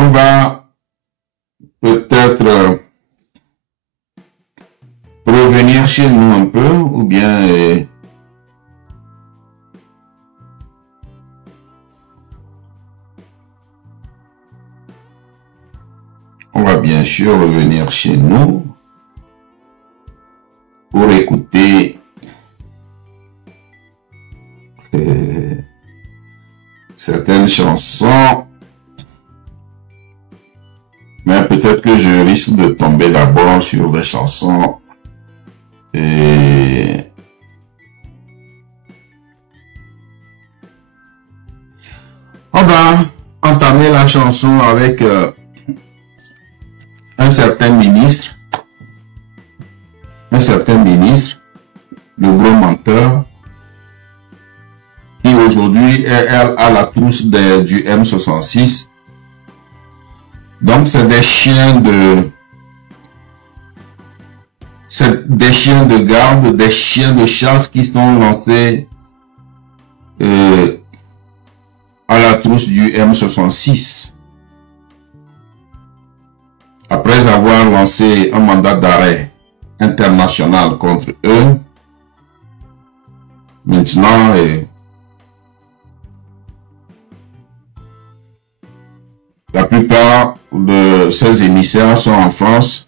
On va peut-être revenir chez nous un peu, ou bien on va bien sûr revenir chez nous pour écouter certaines chansons, mais peut-être que je risque de tomber d'abord sur des chansons et on va entamer la chanson avec un certain ministre, le gros menteur, qui aujourd'hui est à la trousse du M66. Donc c'est des chiens de garde, des chiens de chasse qui sont lancés à la trousse du M66. Après avoir lancé un mandat d'arrêt international contre eux, maintenant, la plupart de ces émissaires sont en France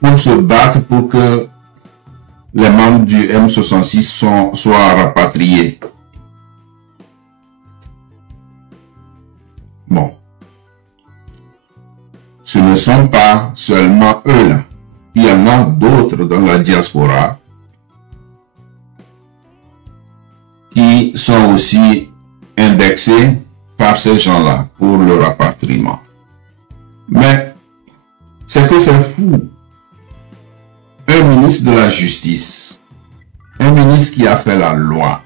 pour se battre pour que les membres du M66 soient rapatriés. Bon. Ce ne sont pas seulement eux là. Il y en a d'autres dans la diaspora qui sont aussi indexés par ces gens-là pour le rapatriement. Mais c'est que c'est fou. Un ministre de la Justice, un ministre qui a fait la loi,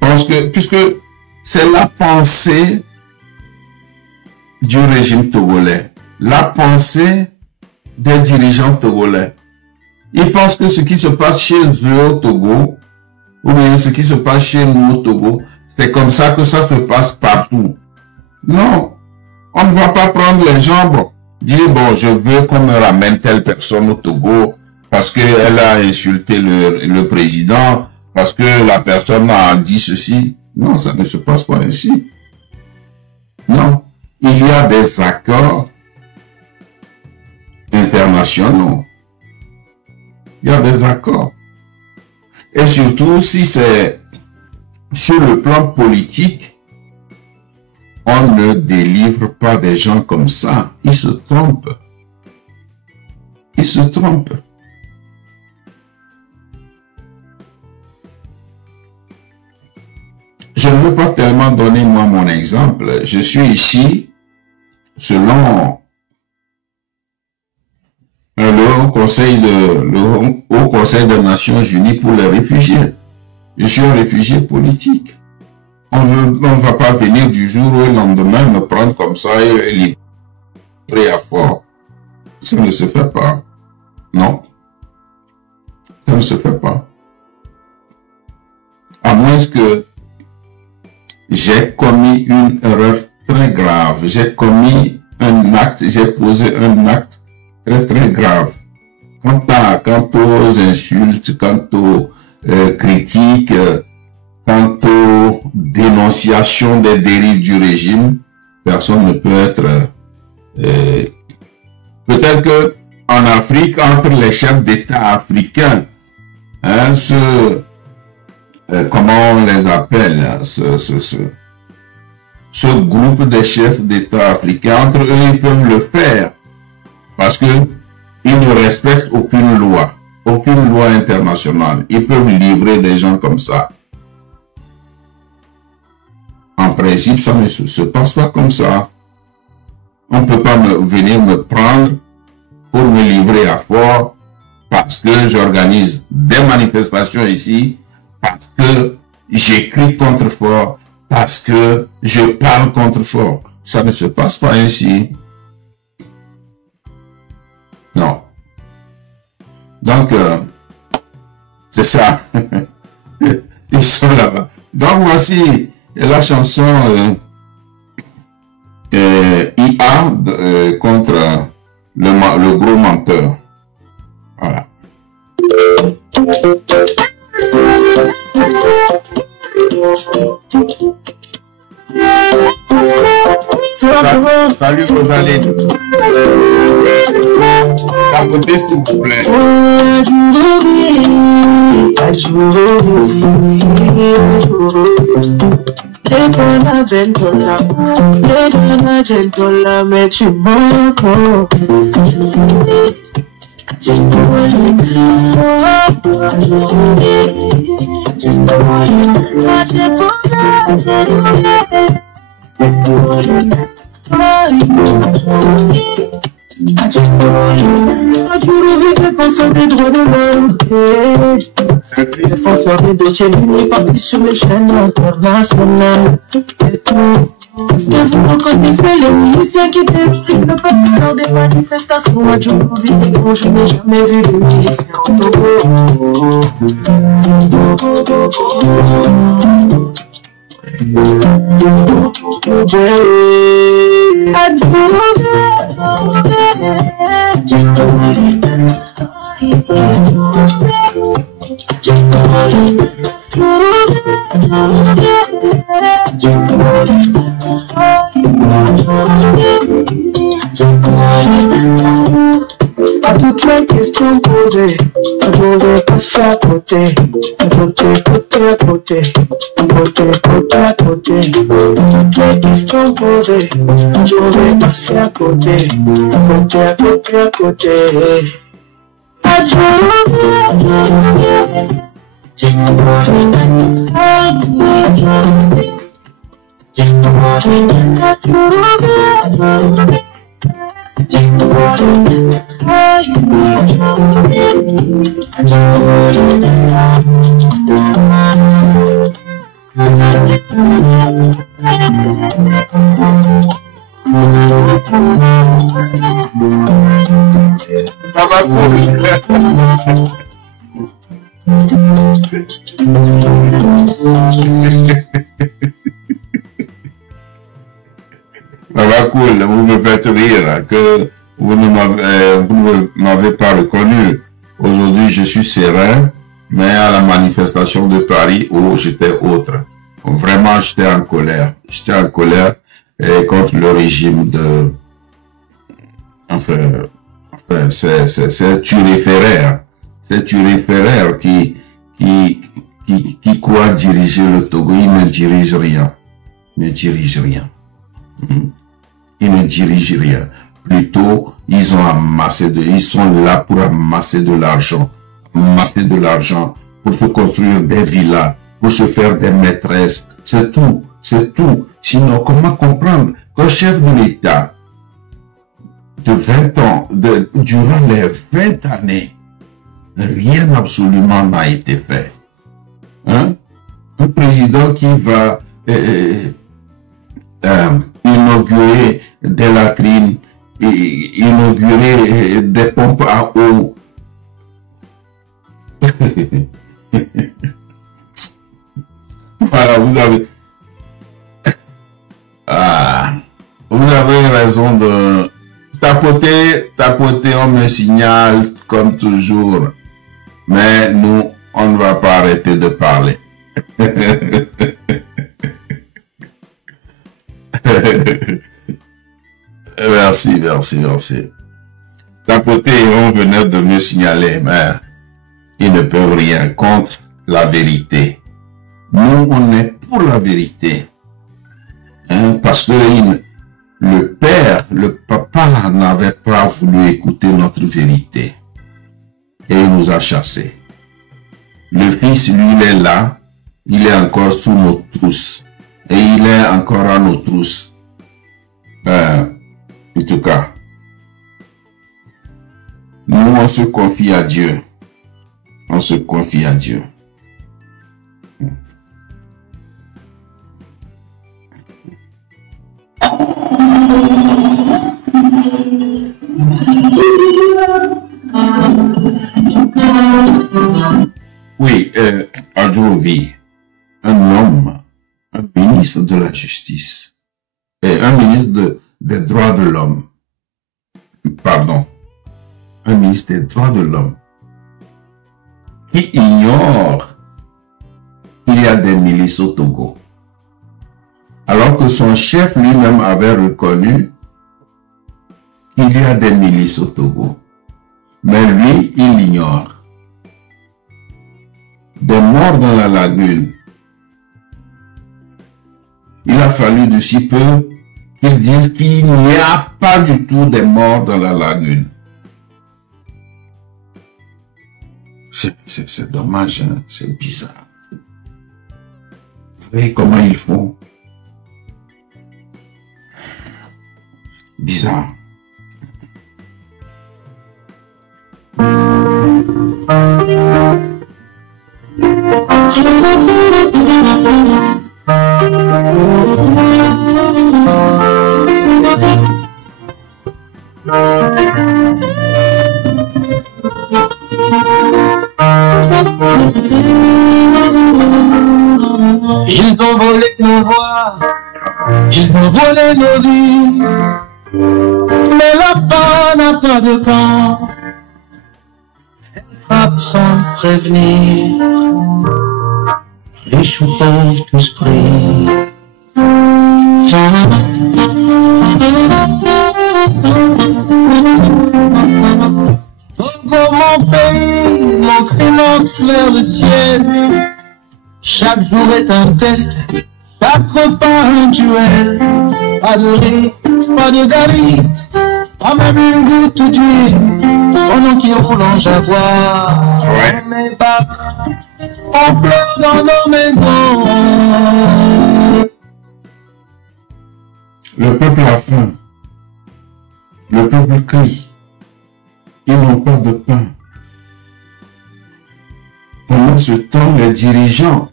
pense que, puisque c'est la pensée du régime togolais, la pensée des dirigeants togolais. Ils pensent que ce qui se passe chez eux au Togo, ou bien ce qui se passe chez nous au Togo, c'est comme ça que ça se passe partout. Non, on ne va pas prendre les jambes, dire bon, je veux qu'on me ramène telle personne au Togo parce qu'elle a insulté le président, parce que la personne a dit ceci. Non, ça ne se passe pas ainsi. Non. Il y a des accords internationaux. Il y a des accords. Et surtout, si c'est sur le plan politique, on ne délivre pas des gens comme ça. Ils se trompent. Ils se trompent. Je ne veux pas tellement donner moi mon exemple. Je suis ici selon le Haut Conseil des Nations Unies pour les réfugiés. Je suis un réfugié politique. On ne va pas venir du jour au lendemain me prendre comme ça et livrer à fort. Ça ne se fait pas. Non. Ça ne se fait pas. À moins que j'ai commis une erreur très grave. J'ai commis un acte, j'ai posé un acte très très grave. Quant aux insultes, quant aux critiques, quant aux dénonciations des dérives du régime, personne ne peut être... peut-être que en Afrique, entre les chefs d'État africains, hein, comment on les appelle, ce groupe de chefs d'État africains, entre eux, ils peuvent le faire parce que ils ne respectent aucune loi internationale. Ils peuvent livrer des gens comme ça. En principe, ça ne se passe pas comme ça. On ne peut pas venir me prendre pour me livrer à fort parce que j'organise des manifestations ici, parce que j'écris contre fort, parce que je parle contre fort. Ça ne se passe pas ainsi. Non. Donc, c'est ça. Ils sont là-bas. Donc, voici la chanson IA contre le gros menteur. Voilà. Salut Rosaline. Tapotez s'il vous plaît. Mais tu manques. Défenseur des droits de l'homme, défenseur des dossiers, lui est parti sur les chaînes internationales. Et tout, c'est vous reconnaissez les miliciens qui détruisent le peuple lors des manifestations à Djokovic. Je n'ai jamais vu de miliciens au Togo. À toutes les questions posées, je vais passer à côté, côté à côté, côté à côté. Toutes les questions posées, je vais passer à côté, côté à côté. Ça va courir. Ça va cool, vous me faites rire, que vous ne m'avez pas reconnu. Aujourd'hui, je suis serein, mais à la manifestation de Paris, où j'étais autre. Vraiment, j'étais en colère. J'étais en colère contre le régime de... Enfin c'est turiféraire. C'est turiféraire qui croit diriger le Togo. Il ne dirige rien. Il ne dirige rien. Ils ne dirigent rien. Plutôt, ils sont là pour amasser de l'argent. Amasser de l'argent pour se construire des villas, pour se faire des maîtresses. C'est tout. C'est tout. Sinon, comment comprendre qu'un chef de l'État de 20 ans, durant les 20 années, rien absolument n'a été fait. Hein? Un président qui va inaugurer des latrines, inaugurer des pompes à eau. Voilà, vous avez raison de tapoter, on me signale comme toujours. Mais nous, on ne va pas arrêter de parler. Merci. Tapoter, on venait de me signaler, mais ils ne peuvent rien contre la vérité. Nous, on est pour la vérité. Hein, parce que le père, le papa n'avait pas voulu écouter notre vérité. Et il nous a chassés. Le fils, lui, il est là. Il est encore sous nos trousses. Et il est encore à nos trousses. En tout cas, nous, on se confie à Dieu. On se confie à Dieu. Oui, Adjouvi, un homme, un ministre de la Justice, et un ministre des droits de l'homme, pardon, un ministre des droits de l'homme, qui ignore qu'il y a des milices au Togo, alors que son chef lui-même avait reconnu qu'il y a des milices au Togo. Mais lui, il l'ignore. Des morts dans la lagune. Il a fallu de si peu qu'ils disent qu'il n'y a pas du tout des morts dans la lagune. C'est dommage, hein? C'est bizarre. Vous voyez comment ils font? Bizarre. Ils ont volé nos voix, ils ont volé nos vies, mais la paix n'a pas de camp, elle frappe sans prévenir, riches ou pauvres tous pris. Togo mon pays, mon cri monte vers le ciel. Chaque jour est un test, chaque repas un duel. Pas de riz, pas de gari, pas même une goutte d'huile. Pendant qu'ils roulent en jaguar, on met bac, on pleure dans nos maisons. Le peuple a faim. Le peuple crie. Ils n'ont pas de pain. Pendant ce temps, les dirigeants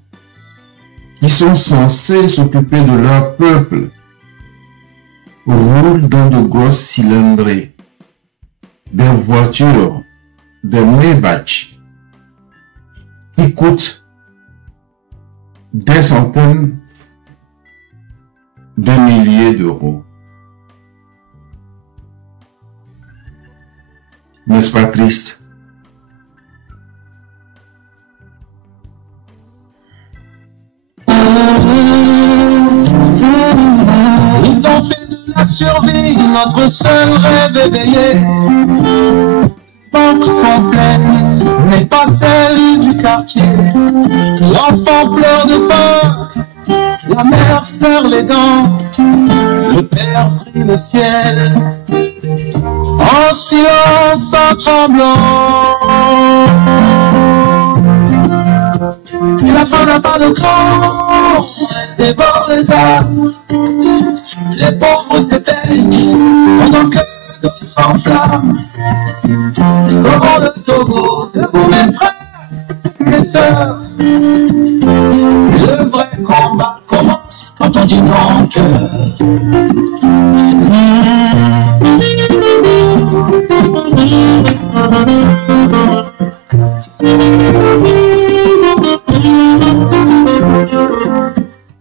qui sont censés s'occuper de leur peuple roulent dans de grosses cylindrées, des voitures, des Maybach qui coûtent des centaines de milliers d'euros. N'est-ce pas triste? Ils ont fait de la survie notre seul rêve éveillé. Banques sont pleines, mais pas celle du quartier. L'enfant pleure de peur, la mère serre les dents. Le père prie le ciel, en silence, en tremblant. Et la faim n'a pas de cran, elle dévore les âmes. Les pauvres s'éteignent pendant que d'autres s'enflamment. Comment le Togo, debout mes frères, mes sœurs. Le vrai combat commence quand on dit non cœur.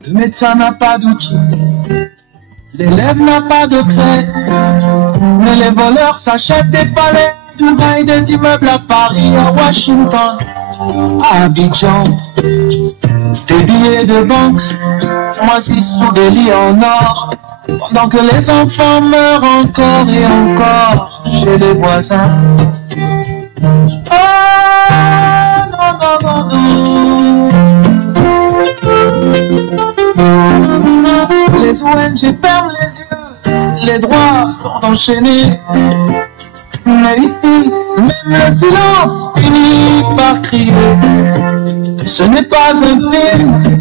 Le médecin n'a pas d'outils, l'élève n'a pas de clé, mais les voleurs s'achètent des palais, Dubaï, des immeubles à Paris, à Washington, à Abidjan. Des billets de banque moisissent sous des lits en or, pendant que les enfants meurent encore et encore chez les voisins. Ah, non, non, non, non. Les ONG ferment les yeux, les droits sont enchaînés. Mais ici, même le silence finit par crier. Ce n'est pas un film,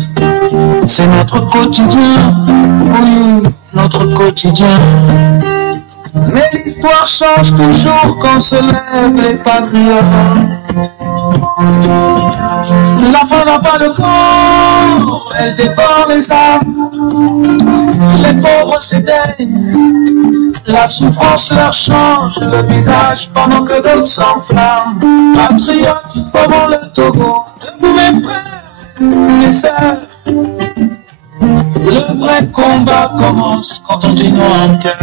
c'est notre quotidien. Oui, notre quotidien. Mais l'histoire change toujours quand se lèvent les patriotes. La faim n'a pas de corps, elle dévore les âmes. Les pauvres s'éteignent, la souffrance leur change le visage pendant que d'autres s'enflamment. Patriotes, pendant le Togo, debout mes frères, mes sœurs. Le vrai vrai combat commence quand on dit non en cœur.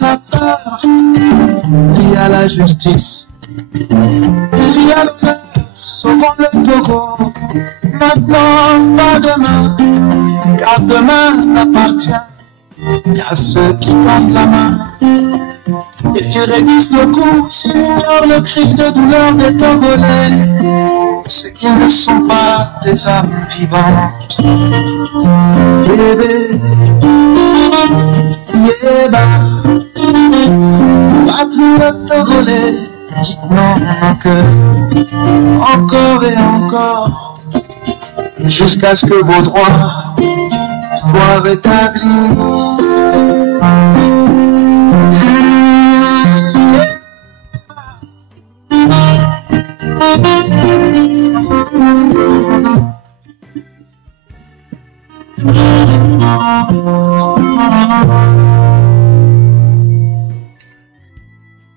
La peur, il y a la justice, il y a l'honneur, sauvons le Togo, maintenant pas demain, car demain n'appartient qu'à ceux qui tendent la main. Et s'ils raidissent le cou, s'ils ignorent le cri de douleur des Togolais, c'est qu'ils ne sont pas des âmes vivantes. Bébé, Yéba, patriote togolais, non, non, que encore et encore, jusqu'à ce que vos droits soient rétablis.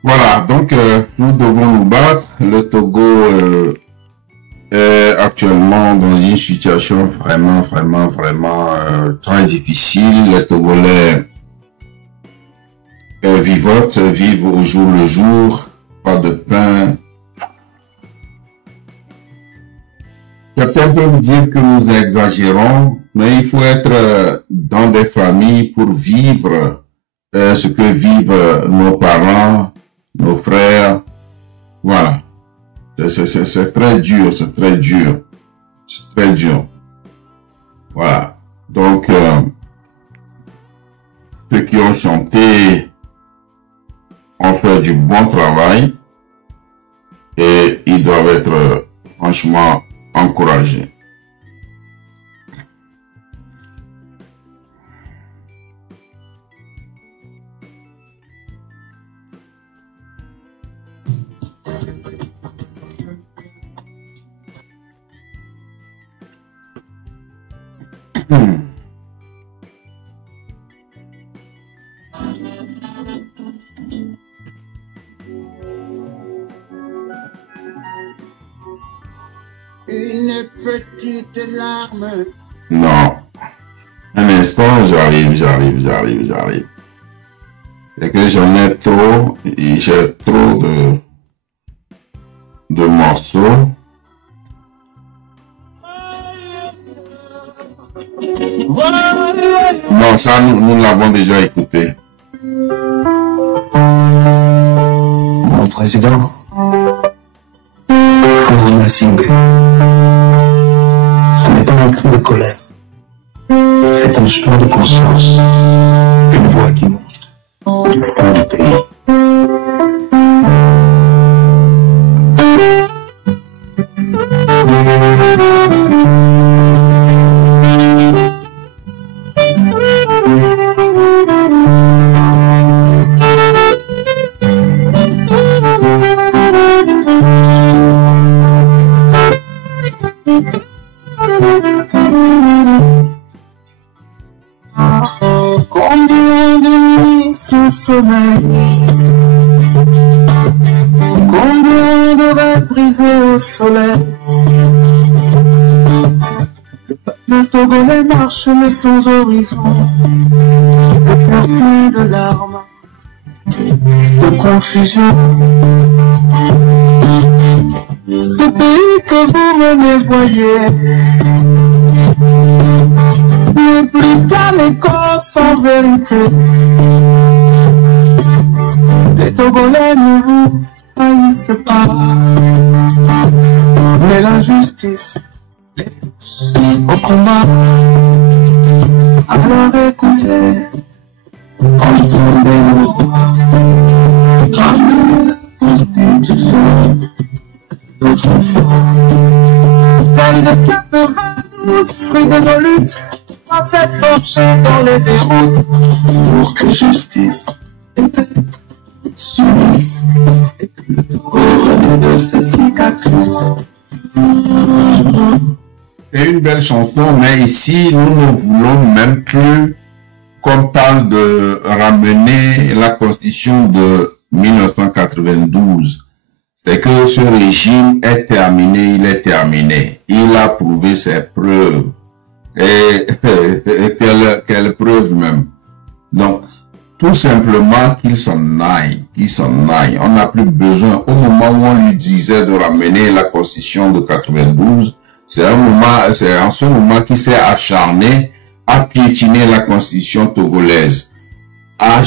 Voilà, donc nous devons nous battre. Le Togo est actuellement dans une situation vraiment très difficile. Les Togolais vivent au jour le jour, pas de pain. Certains peuvent dire que nous exagérons, mais il faut être dans des familles pour vivre ce que vivent nos parents, nos frères. Voilà. C'est très dur, c'est très dur. C'est très dur. Voilà. Donc, ceux qui ont chanté ont fait du bon travail et ils doivent être franchement encouragés. Une petite larme. Non. Un instant, j'arrive. C'est que j'en ai trop, et j'ai trop de morceaux. Non, ça, nous l'avons déjà écouté. Mon président, Haruna Singh, ce n'est pas un cri de colère, c'est un chant de conscience, une voix qui monte du fond du pays. Combien de nuits sans sommeil, combien de rêves brisés au soleil. Le peuple togolais marche mais sans horizon, le cœur plein de larmes, de confusion. Le pays que vous me voyez n'est plus qu'un écho sans vérité. Les Togolais ne vous haïssent pas, mais l'injustice les pousse au combat. Alors écoutez, entendez nos voix, ramenez la constitution d'autrefois. Celle de 92, fruit de nos luttes, dans cette forgée dans les déroutes, pour que justice et paix s'unissent, et que le Togo renaît de ses cicatrices. C'est une belle chanson, mais ici, nous ne voulons même plus qu'on parle de ramener la constitution de 1992, c'est que ce régime est terminé, il est terminé. Il a prouvé ses preuves. Et quelle preuve même. Donc, tout simplement qu'il s'en aille, On n'a plus besoin. Au moment où on lui disait de ramener la constitution de 92, c'est en ce moment qu'il s'est acharné à piétiner la constitution togolaise, à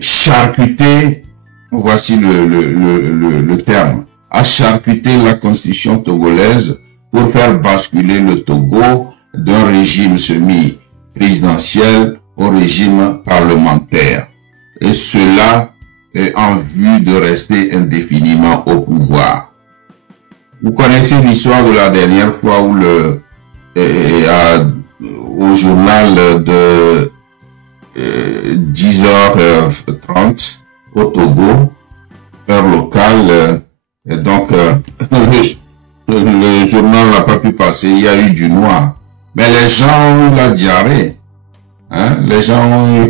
charcuter, voici le terme, à charcuter la constitution togolaise pour faire basculer le Togo d'un régime semi-présidentiel au régime parlementaire. Et cela est en vue de rester indéfiniment au pouvoir. Vous connaissez l'histoire de la dernière fois où au journal de 10h30 au Togo, heure locale, et donc le journal n'a pas pu passer, il y a eu du noir. Mais les gens ont eu la diarrhée. Hein? Les gens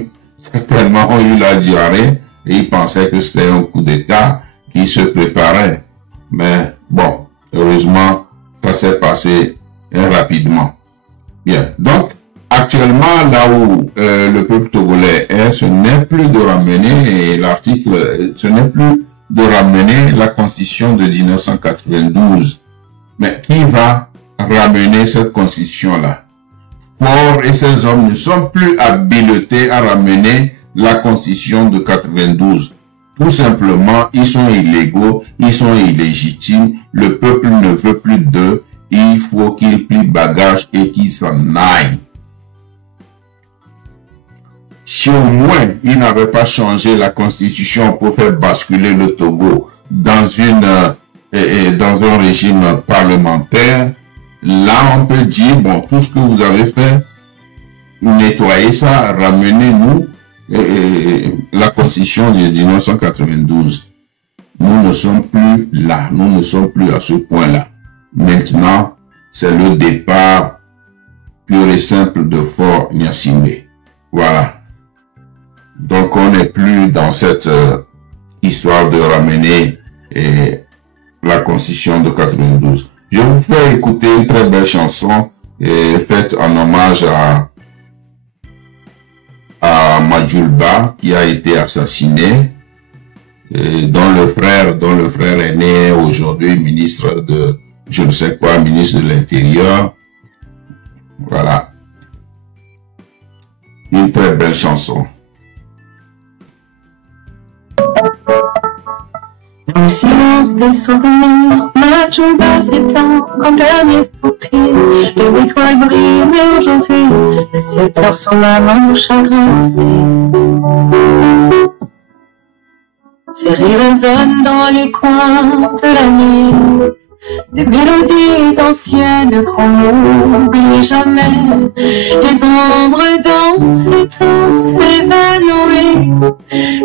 certainement ont eu la diarrhée et ils pensaient que c'était un coup d'État qui se préparait. Mais bon, heureusement, ça s'est passé rapidement. Bien. Donc, actuellement, là où le peuple togolais est, ce n'est plus de ramener ce n'est plus de ramener la constitution de 1992. Mais qui va ramener cette constitution-là? Ford et ses hommes ne sont plus habilités à ramener la constitution de 92. Tout simplement, ils sont illégaux, ils sont illégitimes, le peuple ne veut plus d'eux, il faut qu'ils plient bagage et qu'ils s'en aillent. Si au moins ils n'avaient pas changé la constitution pour faire basculer le Togo dans un régime parlementaire, là on peut dire, bon, tout ce que vous avez fait, nettoyez ça, ramenez-nous la constitution de 1992. Nous ne sommes plus là, nous ne sommes plus à ce point-là. Maintenant, c'est le départ pur et simple de Fort Gnassingbé. Voilà. Donc, on n'est plus dans cette histoire de ramener la constitution de 92. Je vous fais écouter une très belle chanson faite en hommage à Majulba, qui a été assassiné, dont le frère aîné est aujourd'hui ministre de, je ne sais quoi, ministre de l'Intérieur. Voilà. Une très belle chanson. Dans le silence des souvenirs, Majulba s'éteint, un dernier soupir. Les étoiles brillent, mais aujourd'hui, le ciel pleure son main de chagrin aussi. Ses rires résonnent dans les coins de la nuit. Des mélodies anciennes qu'on n'oublie jamais. Les ombres dansent, le temps s'évanouit.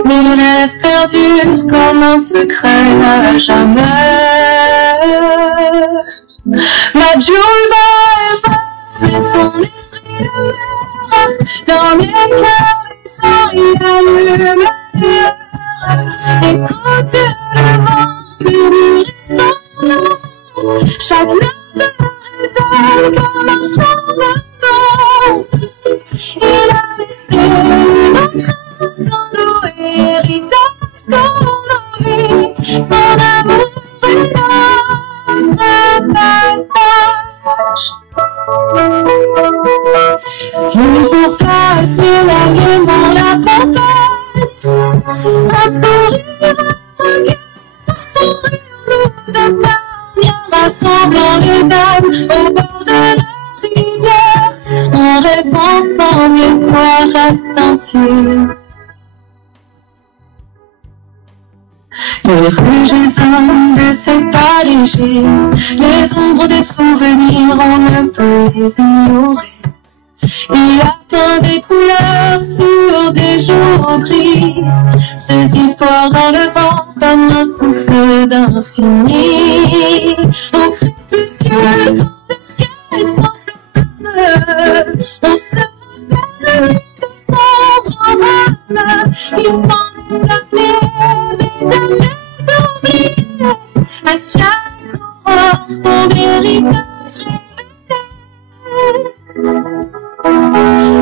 Mais les rêves perdurent comme un secret à jamais. Majulba est et son esprit lueur. Dans les cœurs des gens, il allume la lueur. Écoute le vent murmurer son nom. Chaque note résonne comme un chant de don. Il a laissé une empreinte en nous, héritage qu'on nourrit. Son amour est notre passage. Le jour passe, mais la mémoire l'accompagne. Un sourire, un regard, son rire nous épargne. Rassemblant les âmes au bord de la rivière, on rêve ensemble, l'espoir reste entier. Les rues résonnent de ces pas légers, les ombres des souvenirs, on ne peut les ignorer. Il y a tant des couleurs sur des jours gris, ces histoires dans le vent comme un souffle d'infini. On crépuscule quand le ciel s'enflamme, on se rappelle de son Ils sont déclarés, mais jamais oubliés. À chaque aurore, son héritage révélé.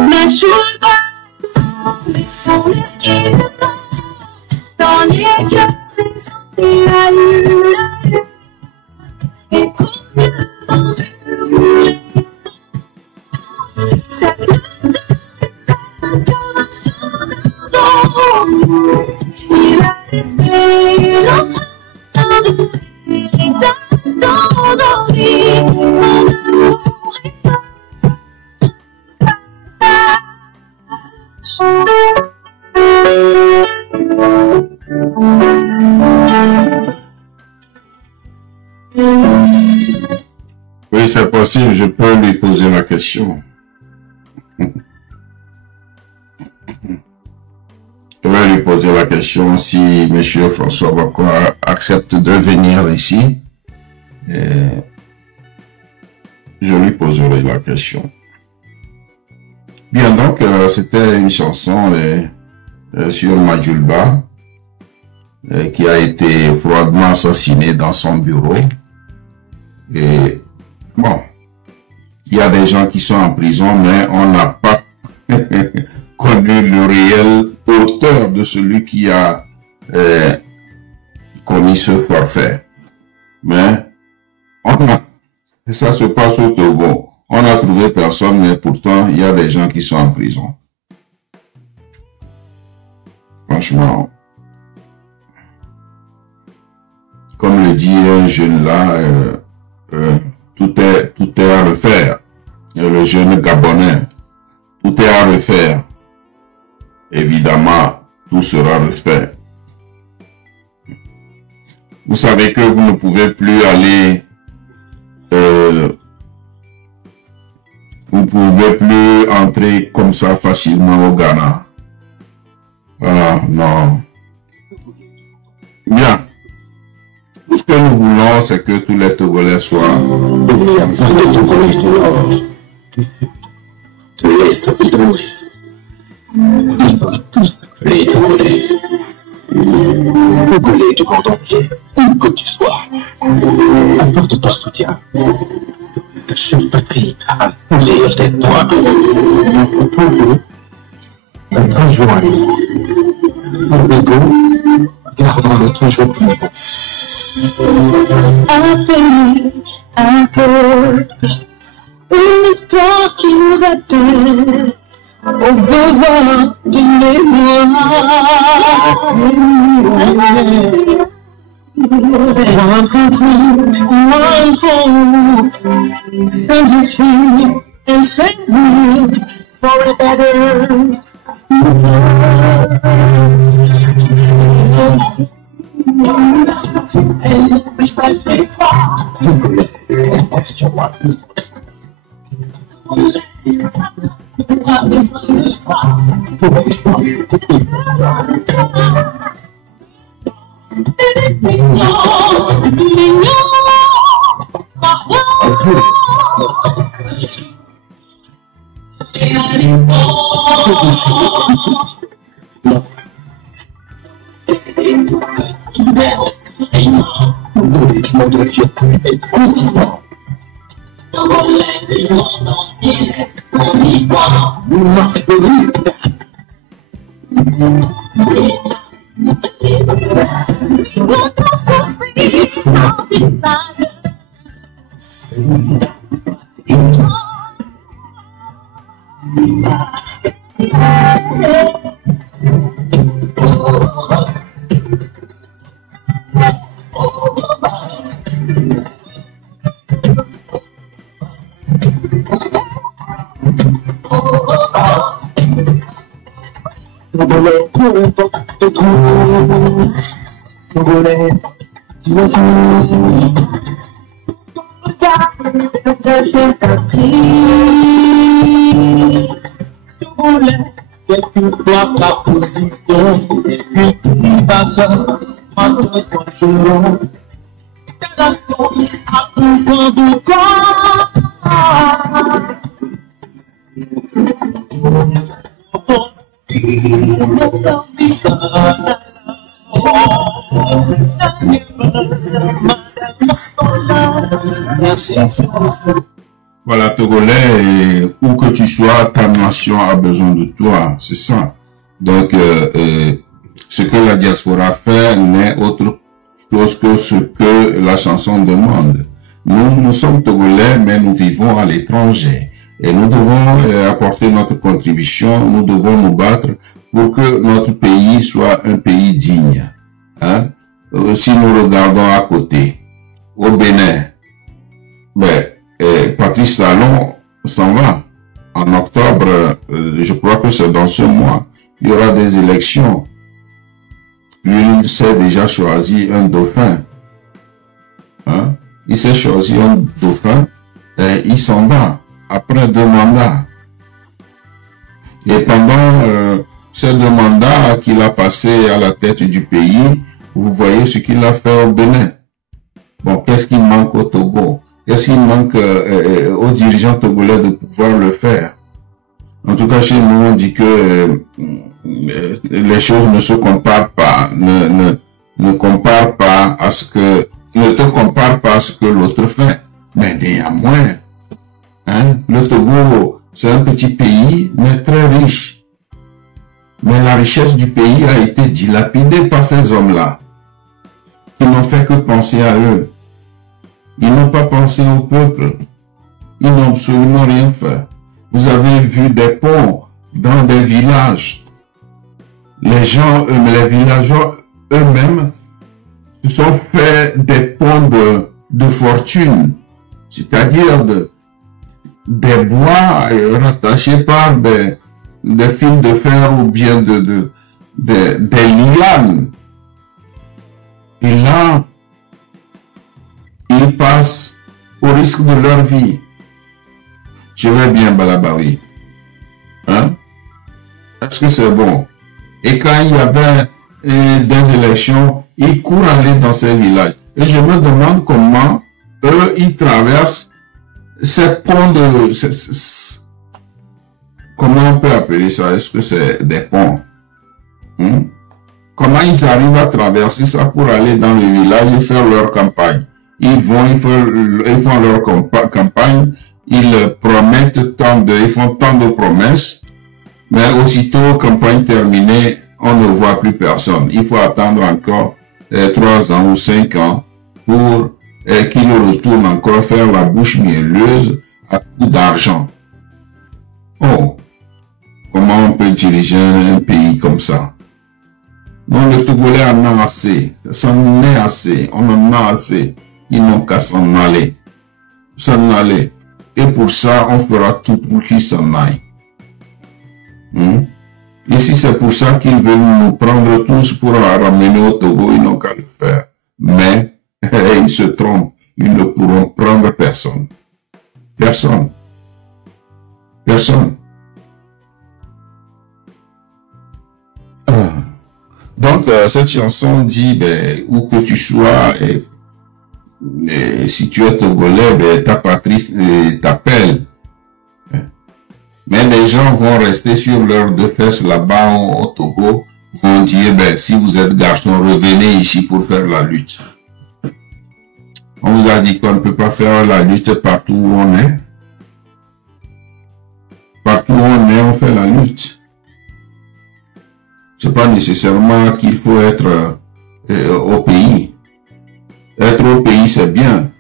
Mais je vois son esquisse dans les cœurs des sentiers à l'une. Et combien d'entre vous cette matin, comme un chant d'ardent, il a laissé l'empreinte de l'héritage endormi. Mon amour est Oui, c'est possible, je peux lui poser la question. Je vais lui poser la question si M. François Bokwa accepte de venir ici. Et je lui poserai la question. Bien, donc, c'était une chanson sur Majulba qui a été froidement assassinée dans son bureau. Et bon, il y a des gens qui sont en prison, mais on n'a pas connu le réel auteur de celui qui a commis ce forfait. Mais ça se passe au Togo. On n'a trouvé personne, mais pourtant, il y a des gens qui sont en prison. Franchement, comme le dit un jeune là, tout est à refaire. Le jeune Gabonais, tout est à refaire. Évidemment, tout sera refait. Vous savez que vous ne pouvez plus aller, vous ne pouvez plus entrer comme ça facilement au Ghana. Voilà, non. Bien. Tout ce que nous voulons, c'est que tous les Togolais soient... Les Togolais du monde entier, où que tu sois, apporte ton soutien. Ta chère patrie à fouler tes doigts. Togo, notre joie. Mon ego, gardons-le toujours plus beau. un peu, une histoire qui nous appelle au besoin d'une mémoire. One country, one hope, and you free and set me for a better and we shall be far. Voilà, Togolais, où que tu sois, ta nation a besoin de toi, c'est ça. Donc, ce que la diaspora fait n'est autre chose que ce que la chanson demande. Nous sommes Togolais, mais nous vivons à l'étranger. Et nous devons apporter notre contribution, nous devons nous battre pour que notre pays soit un pays digne. Hein? Si nous regardons à côté, au Bénin, ben, Patrice Talon s'en va. En octobre, je crois que c'est dans ce mois, il y aura des élections. Lui, il s'est déjà choisi un dauphin. Hein? Il s'est choisi un dauphin et il s'en va après 2 mandats. Et pendant ces 2 mandats qu'il a passé à la tête du pays, vous voyez ce qu'il a fait au Bénin. Bon, qu'est-ce qui manque au Togo? Qu'est-ce qui manque aux dirigeants togolais de pouvoir le faire? En tout cas, chez nous, on dit que les choses ne se comparent pas, ne compare pas à ce que, ne te compare pas à ce que l'autre fait. Mais néanmoins, hein, le Togo, c'est un petit pays, mais très riche. Mais la richesse du pays a été dilapidée par ces hommes-là, qui n'ont fait que penser à eux. Ils n'ont pas pensé au peuple. Ils n'ont absolument rien fait. Vous avez vu des ponts dans des villages. Les gens, les villageois eux-mêmes se sont fait des ponts de fortune, c'est-à-dire des bois rattachés par des fils de fer ou bien des lianes. Et là, ils passent au risque de leur vie. Je vais bien Balabawi. Hein? Est-ce que c'est bon? Et quand il y avait des élections, ils courent aller dans ces villages. Et je me demande comment eux, ils traversent ces ponts de... comment on peut appeler ça? Est-ce que c'est des ponts? Comment ils arrivent à traverser ça pour aller dans les villages et faire leur campagne? Ils vont, ils font leur campagne, ils promettent ils font tant de promesses, mais aussitôt campagne terminée, on ne voit plus personne. Il faut attendre encore 3 ans ou 5 ans pour qu'ils retournent encore faire la bouche mielleuse à coup d'argent. Oh, comment on peut diriger un pays comme ça? Non, le Togolais en a assez, ça en est assez, on en a assez. Ils n'ont qu'à s'en aller. S'en aller. Et pour ça, on fera tout pour qu'ils s'en aillent. Et si c'est pour ça qu'ils veulent nous prendre tous pour ramener au Togo, ils n'ont qu'à le faire. Mais, ils se trompent. Ils ne pourront prendre personne. Personne. Personne. Donc, cette chanson dit, où que tu sois, et si tu es Togolais, ta patrie t'appelle. Mais les gens vont rester sur leurs 2 fesses là-bas au Togo, vont dire, si vous êtes garçon, revenez ici pour faire la lutte. On vous a dit qu'on ne peut pas faire la lutte partout où on est. Partout où on est, on fait la lutte. C'est pas nécessairement qu'il faut être au pays. Être au pays, c'est bien.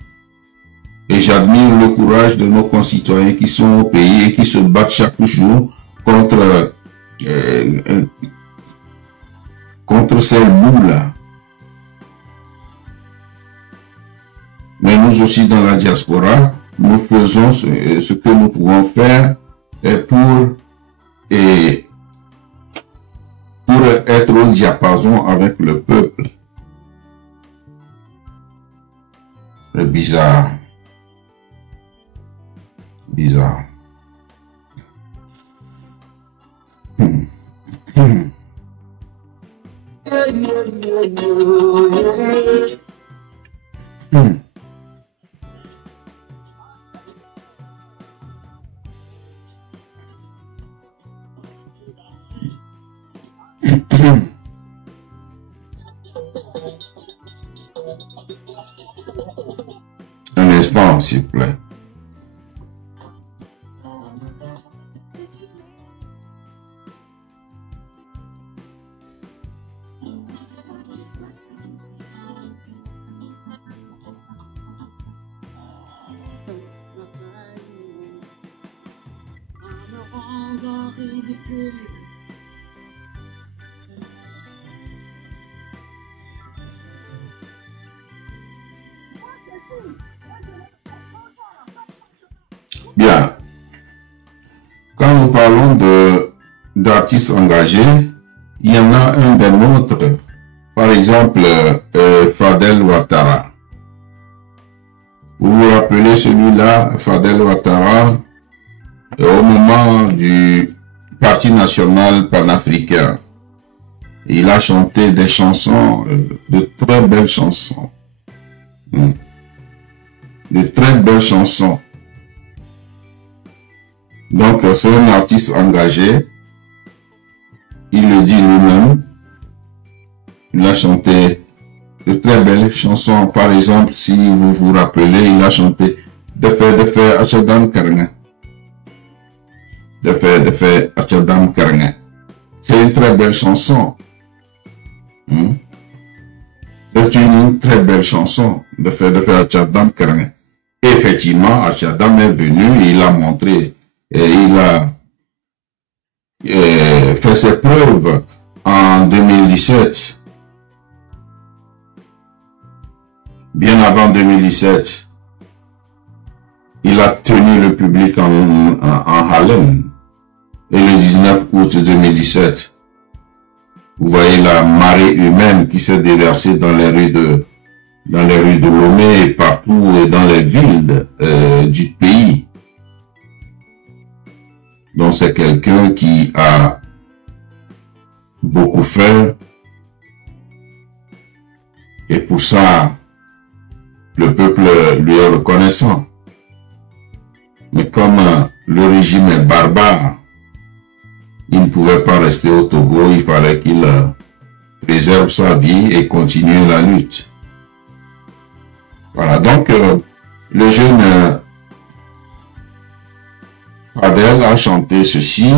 Et j'admire le courage de nos concitoyens qui sont au pays et qui se battent chaque jour contre ces loups-là. Mais nous aussi, dans la diaspora, nous faisons ce que nous pouvons faire pour être au diapason avec le peuple. C'est bizarre. Bizarre. instant, s'il vous plaît. Bien. Quand nous parlons d'artistes engagés, il y en a un des nôtres. Par exemple, Fadel Ouattara. Vous vous rappelez celui-là, Fadel Ouattara, au moment du Parti national panafricain. Il a chanté des chansons, de très belles chansons. De très belles chansons. Donc, c'est un artiste engagé. Il le dit lui-même. Il a chanté de très belles chansons. Par exemple, si vous vous rappelez, il a chanté de fait, Achadam Karanga. De fait, Achadam Karanga. C'est une très belle chanson. C'est une très belle chanson. De fait, Achadam Karanga. Effectivement, Achadam est venu, il a montré. Et il a fait ses preuves en 2017. Bien avant 2017, il a tenu le public en Harlem. Et le 19 août 2017, vous voyez la marée humaine qui s'est déversée dans les rues de Lomé et partout dans les villes du pays. Donc c'est quelqu'un qui a beaucoup fait. Et pour ça, le peuple lui est reconnaissant. Mais comme le régime est barbare, il ne pouvait pas rester au Togo, il fallait qu'il préserve sa vie et continue la lutte. Voilà, donc le jeune Fadel a chanté ceci.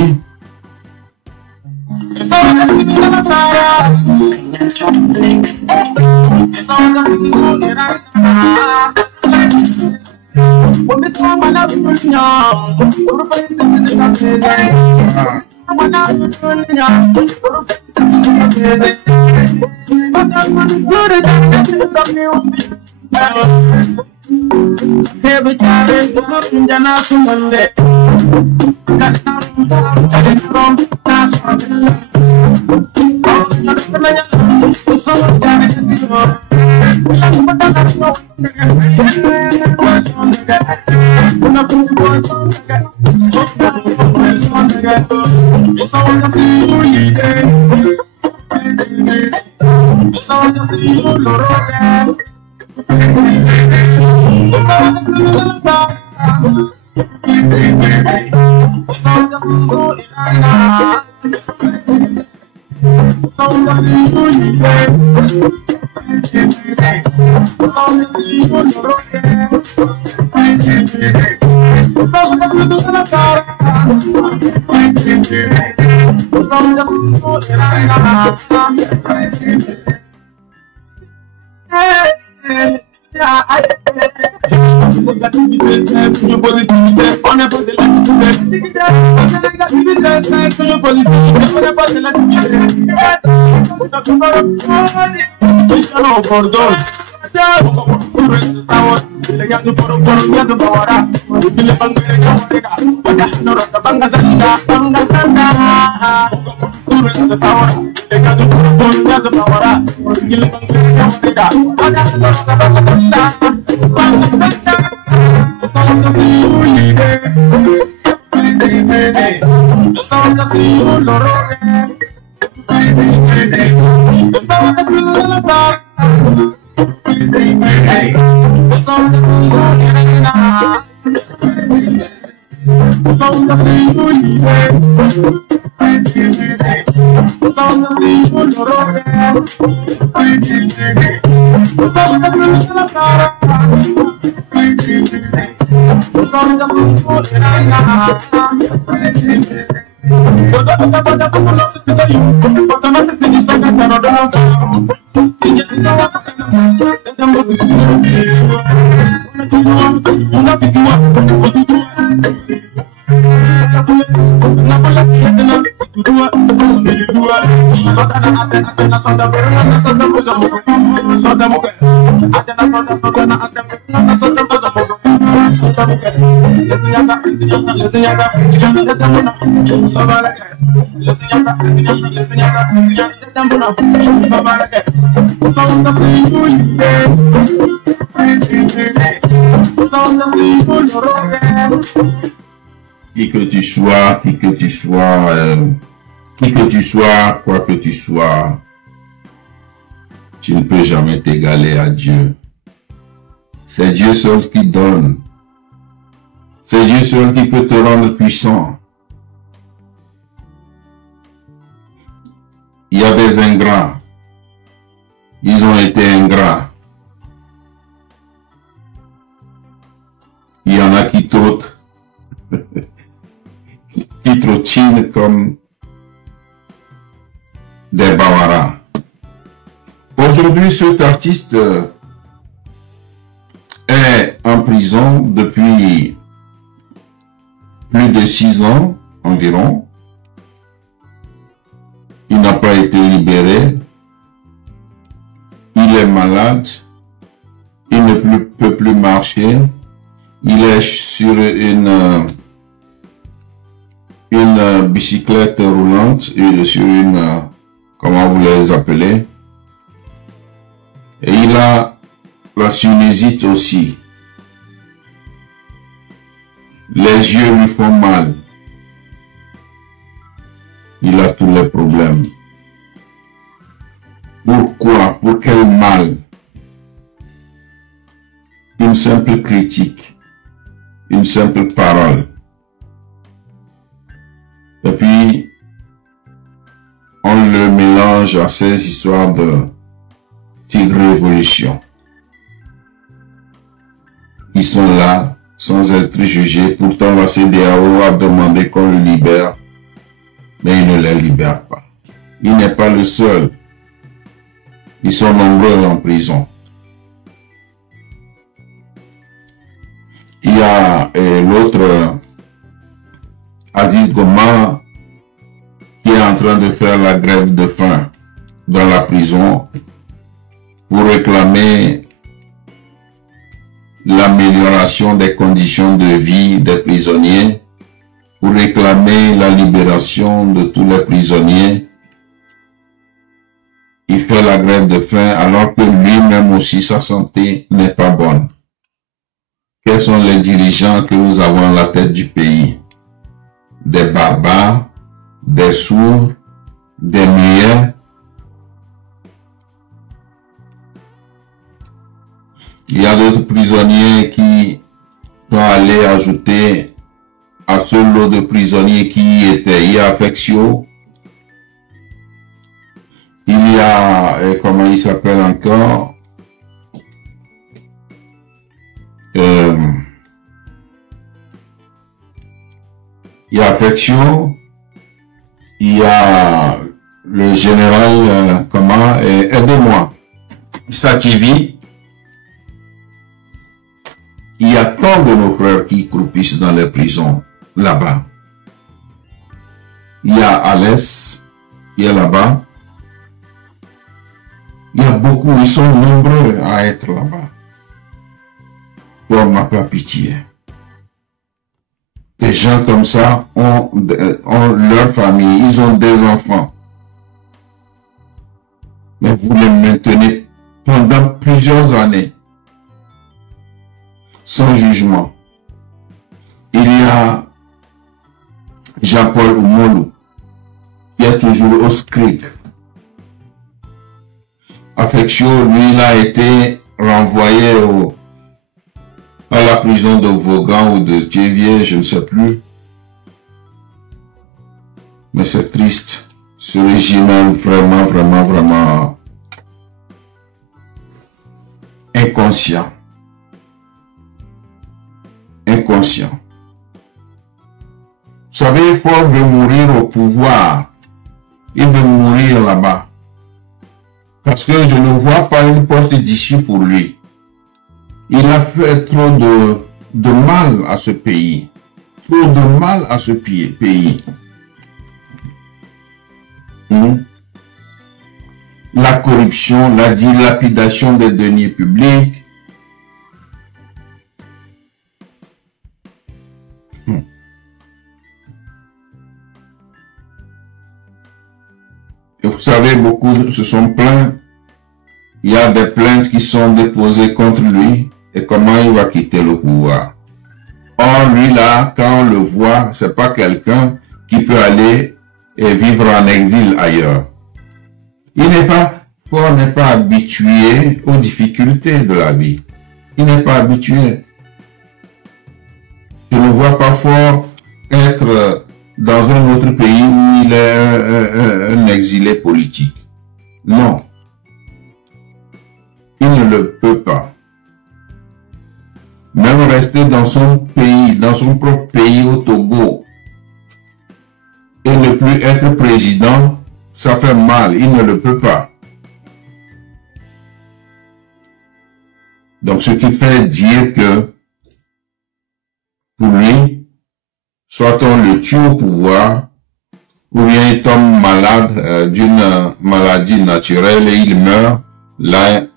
Qui que tu sois, qui que tu sois, quoi que tu sois, tu ne peux jamais t'égaler à Dieu. C'est Dieu seul qui donne. C'est Dieu seul qui peut te rendre puissant. Il y a des ingrats. Ils ont été ingrats. Il y en a qui trottent. Qui trottinent comme des bavards. Aujourd'hui, cet artiste est en prison depuis plus de 6 ans environ. Il n'a pas été libéré. Il est malade. Il ne peut plus marcher. Il est sur une bicyclette roulante et sur une, comment vous les appelez? Et il a la sinusite aussi. Les yeux lui font mal. Il a tous les problèmes. Pourquoi? Pour quel mal? Une simple critique. Une simple parole. Et puis, on le mélange à ces histoires de tigre révolution. Ils sont là, sans être jugés. Pourtant, la CEDEAO a demandé qu'on le libère, mais il ne les libère pas. Il n'est pas le seul. Ils sont nombreux en prison. Il y a l'autre, Aziz Goma, qui est en train de faire la grève de faim dans la prison pour réclamer l'amélioration des conditions de vie des prisonniers, pour réclamer la libération de tous les prisonniers. Il fait la grève de faim alors que lui-même aussi sa santé n'est pas bonne. Quels sont les dirigeants que nous avons à la tête du pays? Des barbares, des sourds, des muets. Il y a d'autres prisonniers qui sont allés ajouter à ce lot de prisonniers qui y étaient. Il y a Affectio. Il y a, comment il s'appelle encore? Il y a Affectio. Il y a le général, aidez-moi, Sativi. Il y a tant de nos frères qui croupissent dans les prisons, là-bas. Il y a Alès, qui est là-bas. Il y a beaucoup, ils sont nombreux à être là-bas. On n'a pas pitié. Des gens comme ça ont leur famille, ils ont des enfants. Mais vous les maintenez pendant plusieurs années. Sans jugement. Il y a Jean-Paul Oumolou, qui est toujours au SCRIC. Affectio, lui, il a été renvoyé à la prison de Vaughan ou de Thiévier, je ne sais plus. Mais c'est triste. Ce régime est vraiment inconscient. conscient. Vous savez, Ford veut mourir au pouvoir. Il veut mourir là-bas. Parce que je ne vois pas une porte d'issue pour lui. Il a fait trop de mal à ce pays. Trop de mal à ce pays. La corruption, la dilapidation des deniers publics. Et vous savez, beaucoup se sont plaints. Il y a des plaintes qui sont déposées contre lui et comment il va quitter le pouvoir. Or, lui là, quand on le voit, c'est pas quelqu'un qui peut aller et vivre en exil ailleurs. Ford n'est pas habitué aux difficultés de la vie. Il n'est pas habitué. Je ne vois pas Ford être dans un autre pays où il est un exilé politique. Non. Il ne le peut pas. Même rester dans son pays, dans son propre pays au Togo, et ne plus être président, ça fait mal. Il ne le peut pas. Donc, ce qui fait dire que, pour lui, soit on le tue au pouvoir, ou bien il tombe malade d'une maladie naturelle et il meurt. Là,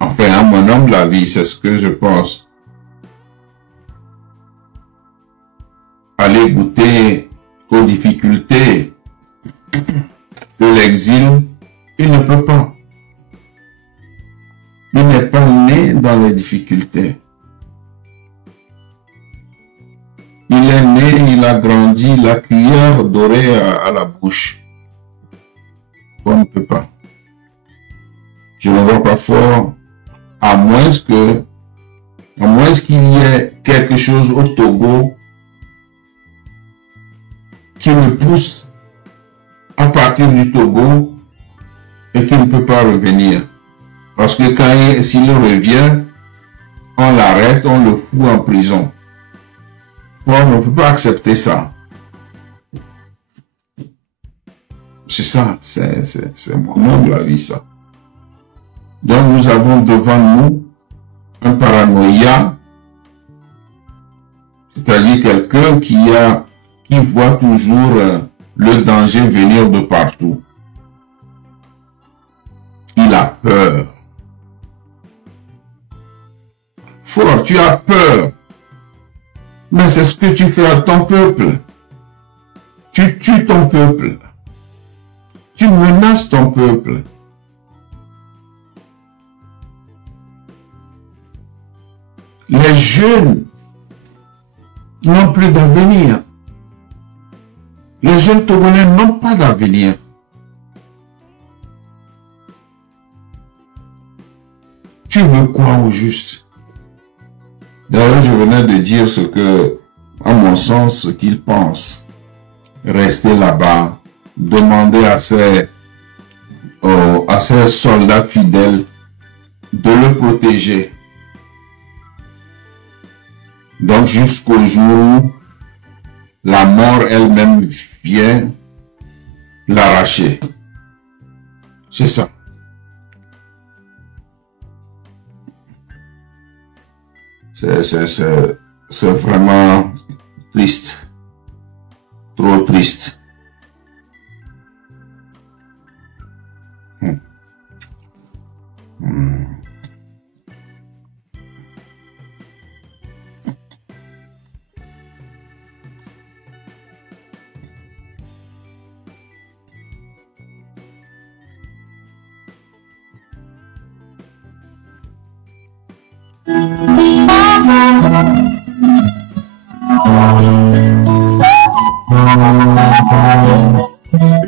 enfin, à mon homme, la vie, c'est ce que je pense. Aller goûter aux difficultés de l'exil, il ne peut pas. Il n'est pas né dans les difficultés. Il est né, il a grandi, la cuillère dorée à la bouche. On ne peut pas. Je ne vois pas Ford, à moins qu'il y ait quelque chose au Togo qui le pousse à partir du Togo et qui ne peut pas revenir. Parce que s'il revient, on l'arrête, on le fout en prison. On ne peut pas accepter ça. C'est ça, c'est mon humble avis, ça. Donc nous avons devant nous un paranoïa, c'est-à-dire quelqu'un qui voit toujours le danger venir de partout. Il a peur. Ford, tu as peur. Mais c'est ce que tu fais à ton peuple. Tu tues ton peuple. Tu menaces ton peuple. Les jeunes n'ont plus d'avenir. Les jeunes Togolais n'ont pas d'avenir. Tu veux quoi au juste? D'ailleurs, je venais de dire ce que, à mon sens, ce qu'ils pensent. Rester là-bas, demander à ces soldats fidèles de le protéger. Donc, jusqu'au jour où la mort elle-même vient l'arracher. C'est ça. C'est vraiment triste. Trop triste.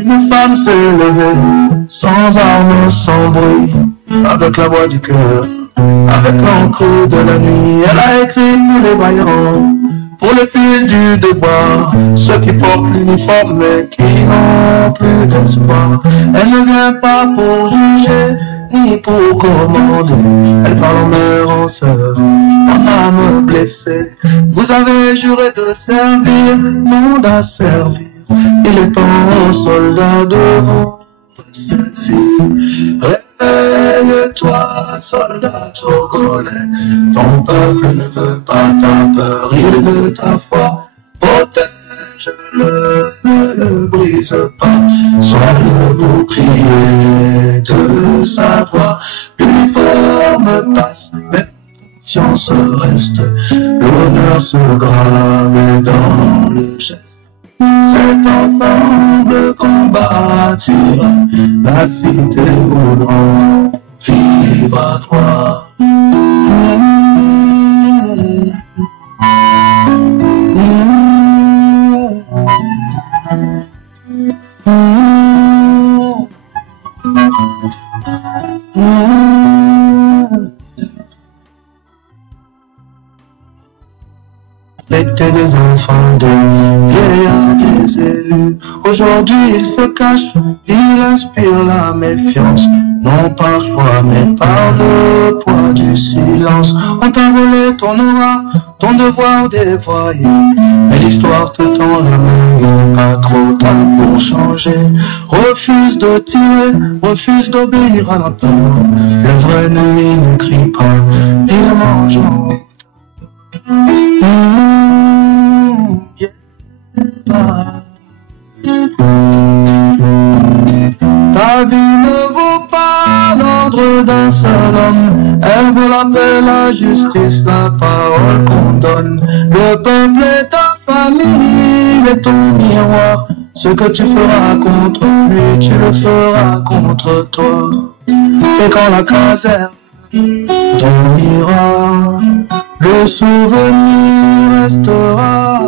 Une femme s'est levée, sans armes, sans bruit, avec la voix du cœur, avec l'encre de la nuit. Elle a écrit pour les vaillants, pour les fils du devoir, ceux qui portent l'uniforme mais qui n'ont plus d'espoir. Elle ne vient pas pour juger, ni pour commander. Elle parle en mère, en sœur, en ton âme blessée. Vous avez juré de servir, monde à servir. Il est temps, soldat, de vous saisir. Réveille-toi, soldat togolais. Ton peuple ne veut pas ta peur, il veut ta foi. Protège-le, ne le brise pas. Sois le bouclier de sa voix. L'uniforme passe, mais la conscience reste. L'honneur se grave dans le geste. C'est ensemble qu'on bâtira la cité où l'on vivra droit. L'été des enfants de vieillards des élus. Aujourd'hui il se cache, il inspire la méfiance. Non par choix mais par le poids du silence. On t'a volé ton aura, ton devoir dévoyé. Mais l'histoire te tend la main, il n'est pas trop tard pour changer. Refuse de tirer, refuse d'obéir à la peur. Le vrai ennemi ne crie pas, il mange en ta vie ne vaut pas l'ordre d'un seul homme. Elle vaut la paix, la justice, la parole qu'on donne. Le peuple est ta famille, il est ton miroir. Ce que tu feras contre lui, tu le feras contre toi. Et quand la caserne dormira, le souvenir restera.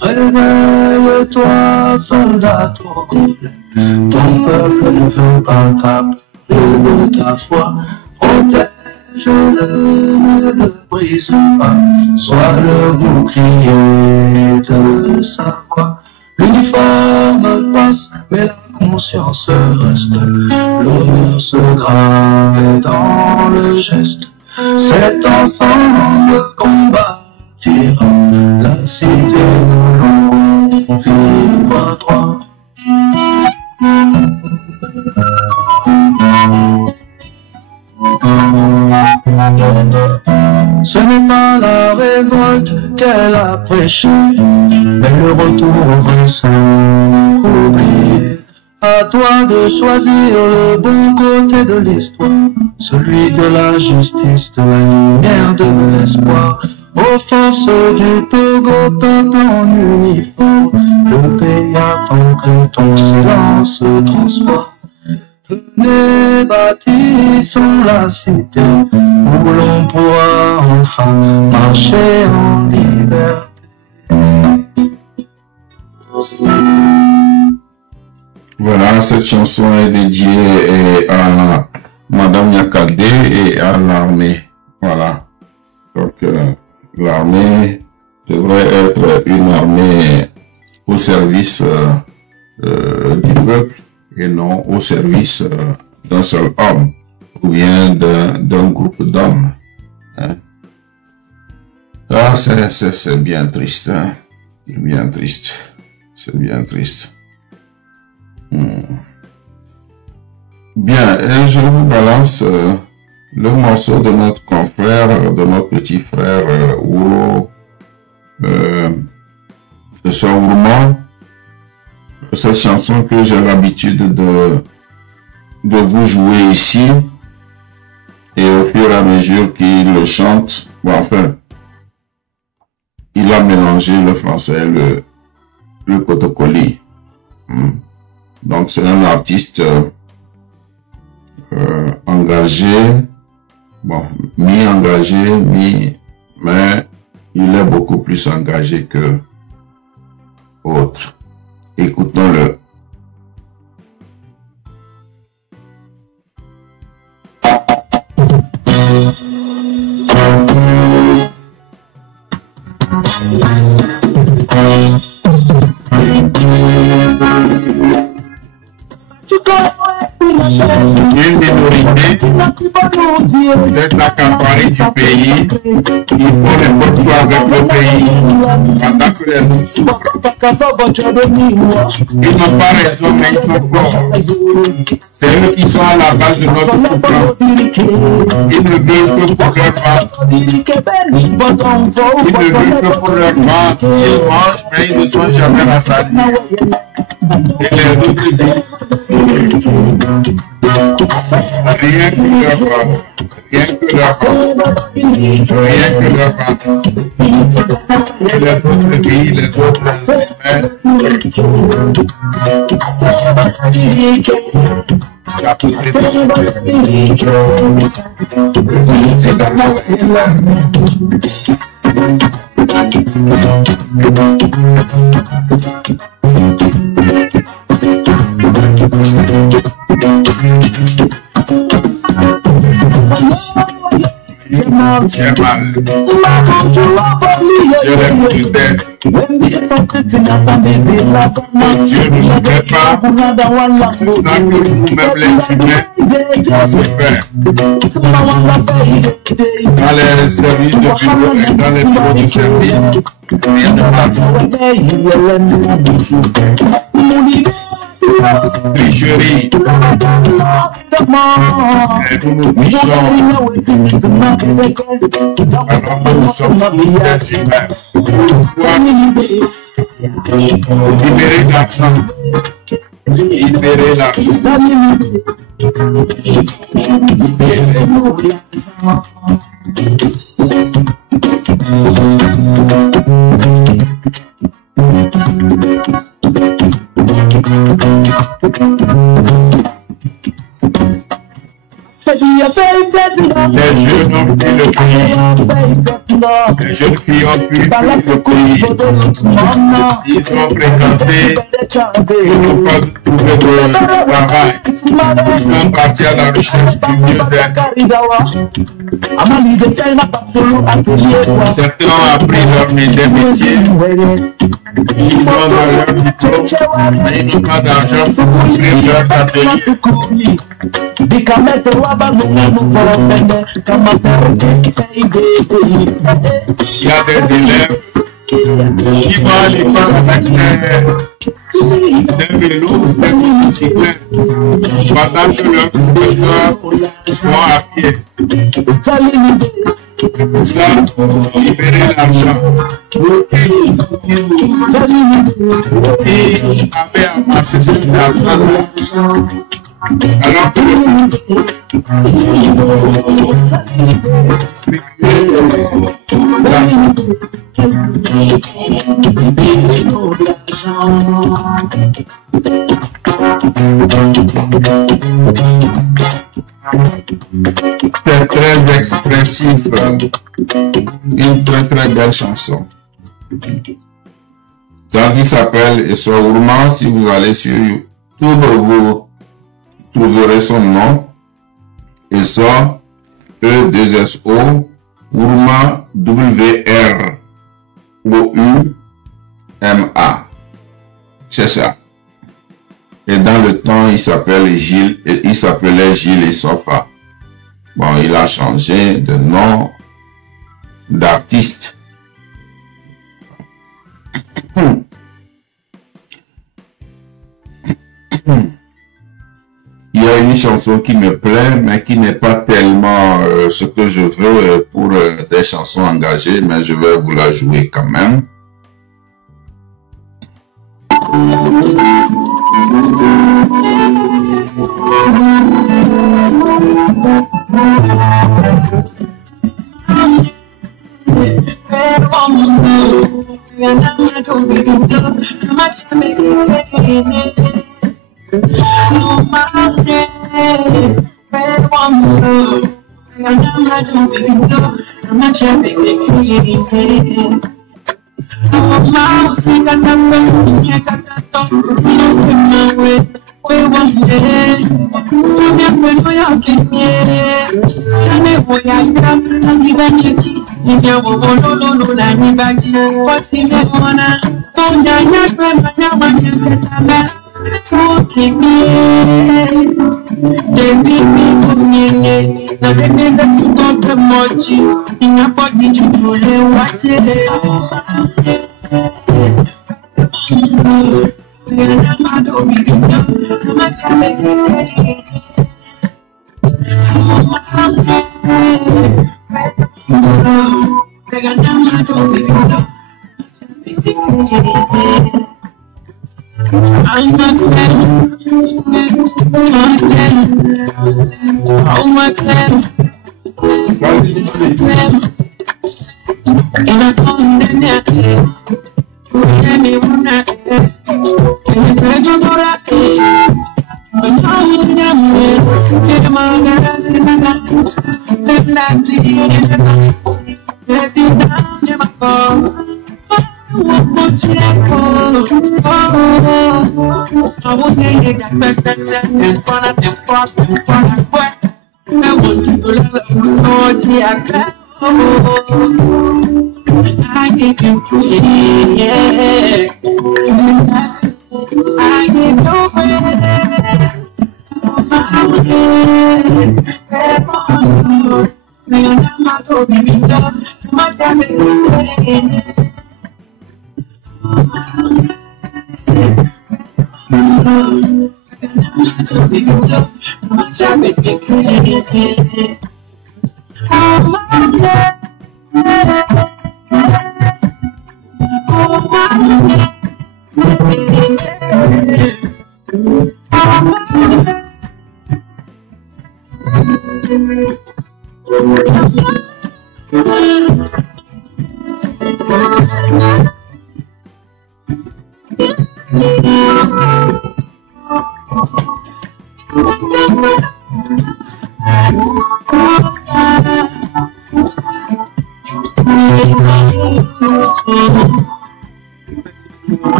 Réveille-toi, soldat togolais. Ton peuple ne veut pas ta paix, il veut ta foi. Protège-le, ne le brise pas. Sois le bouclier de sa voix. L'uniforme passe, mais la conscience reste. L'honneur se grave dans le geste. C'est ensemble qu'on bâtira la cité où l'on vivra droit. Ce n'est pas la révolte qu'elle a prêchée, mais le retour au vrai sein oublié. À toi de choisir le bon côté de l'histoire, celui de la justice, de la lumière, de l'espoir. Aux forces du Togo, peuple en uniforme, le pays attend que ton silence se transforme. Venez, bâtissons la cité, où l'on pourra enfin marcher en liberté. Voilà, cette chanson est dédiée à Madame Yakadé et à l'armée. Voilà. Donc, l'armée devrait être une armée au service du peuple et non au service d'un seul homme ou bien d'un groupe d'hommes. Hein? Ah, c'est bien triste. Hein? C'est bien triste. C'est bien triste. Bien, et je vous balance le morceau de notre confrère, de notre petit frère Ouro, de son Ourman, cette chanson que j'ai l'habitude de vous jouer ici, et au fur et à mesure qu'il le chante, bon, enfin, il a mélangé le français, le kotokoli. Donc c'est un artiste engagé, bon, mi-engagé, mais il est beaucoup plus engagé que autre. Écoutons-le. Une minute. autorité, d'être l'accaparé du pays, ils font n'importe quoi avec le pays, pendant que les autres souffrent. Ils n'ont pas raison, mais ils sont forts. C'est eux qui sont à la base de notre souffrance. Ils ne veulent que pour leur ventre. Ils ne veulent que pour leur ventre. Ils mangent, mais ils ne sont jamais rassasiés. Et les autres disent rien que leur ventre. Rien que leur ventre. Rien que leur ventre. Et les autres pays, les autres humains, la poussée j'ai mal. Je l'ai prudent. Dieu ne nous fait pas. C'est ça que nous-mêmes les humains, on se fait. Dans les services de bureau et dans les bureaux de service, rien ne marche. Tricherie. Et nous nous bichons. Alors que nous sommes tous des humains. Pourquoi libérer l'argent? Libérer l'argent. Les jeunes ont fui le pays. Les jeunes filles ont pu fuir le pays. Ils ont fréquenté, ils n'ont pas trouvé de travail. Ils sont partis à la recherche du mieux-être. Certains ont appris leur métier. Ils ont dans leur diplôme, mais ils n'ont pas d'argent pour ouvrir leurs ateliers. Il y a des élèves qui vont à l'école avec des vélos, des bicyclettes, pendant que leurs professeurs vont à pied. Pour ça, libérer l'argent. Qui avait amassé cet argent alors que c'est très expressif, une très belle chanson. Donc il s'appelle Esourma. Si vous allez sur YouTube, vous trouverez son nom. Eso, E2SO, Urma, WROUMA. C'est ça. Et dans le temps, il s'appelait Gilles Essofa. Bon, il a changé de nom d'artiste. Il y a une chanson qui me plaît, mais qui n'est pas tellement ce que je veux pour des chansons engagées, mais je vais vous la jouer quand même.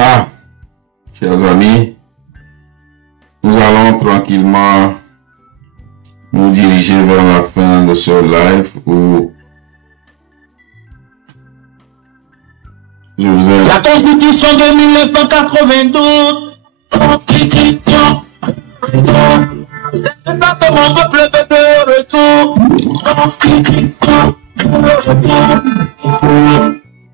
Ah, chers amis, nous allons tranquillement nous diriger vers la fin de ce live où je vous ai... La Constitution de 1992, Constitution, c'est pas comme on peuple de retour, Constitution, de retour.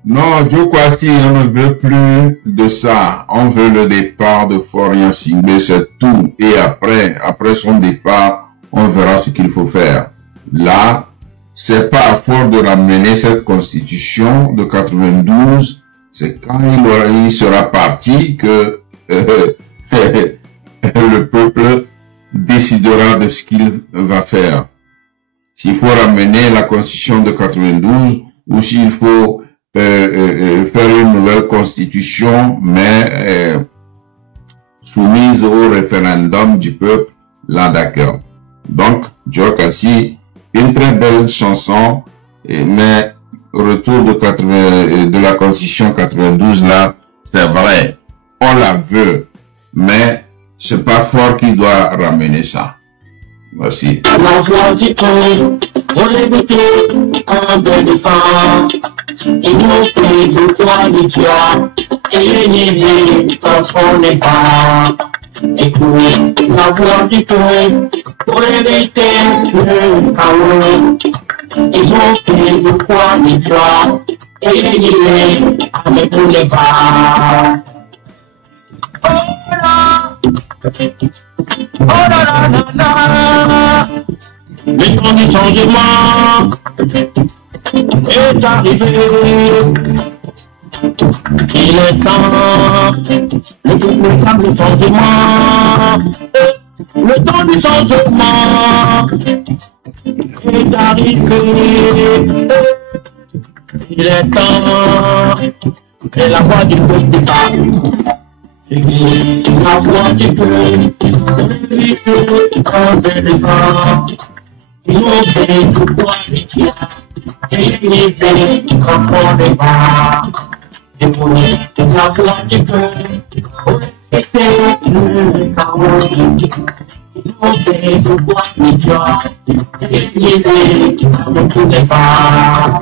Non, Joe Kwasi, on ne veut plus de ça. On veut le départ de Florian Singbe, c'est tout. Et après son départ, on verra ce qu'il faut faire. Là, c'est pas à force de ramener cette constitution de 92, c'est quand il sera parti que le peuple décidera de ce qu'il va faire. S'il faut ramener la constitution de 92 ou s'il faut faire une nouvelle constitution, mais soumise au référendum du peuple, là d'accord. Donc, Joe Kwasi, une très belle chanson, mais retour de la constitution 92 là, c'est vrai, on la veut, mais c'est pas fort qui doit ramener ça. Merci. La voix du peuple, pour l'éviter, un bel dessin. Il nous fait du droit l'État, et une idée, quand on n'est pas. Écoutez la voix du peuple, pour éviter le chaos. Il nous fait du droit l'État, et une idée, avec tous les pas. Oh là! Oh là là là là! Le temps du changement est arrivé. Il est temps, le temps du changement. Le temps du changement est arrivé. Il est temps, et la voix du peuple débat. La voix du peuple, un bel sang. Il nous fait tout quoi les tiens, et il est fait comme on n'est pas. Et pour la voix du peuple, on était le chaos. Il nous fait tout quoi les tiens, et il est fait comme on n'est pas.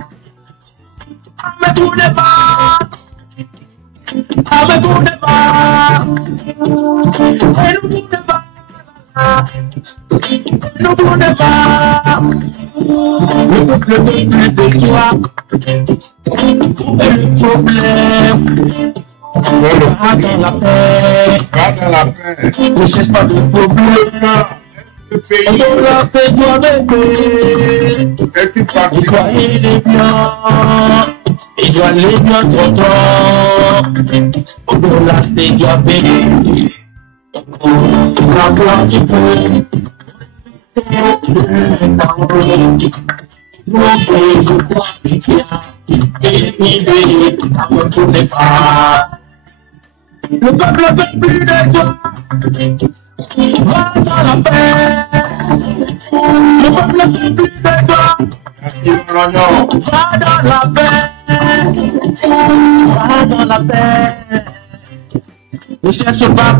me tourne pas. Me tourne pas. Ne tourne pas. Ne tourne pas. Le peuple veut plus de toi. Où est le problème? Va dans la paix. Va dans la paix. Ne cherche pas de problème. Le pays. On l'a fait toi bébé. Est-il pas Il doit aller bien. Il doit aller bien tonton. On l'a fait toi bébé. La voix du peu. Mon Dieu, je crois qu'il y a. Et il est à me tourner pas. Le peuple veut plus de toi. Va dans la paix. Le peuple veut plus de toi. Va dans la paix. Va dans la paix. Ne cherche pas.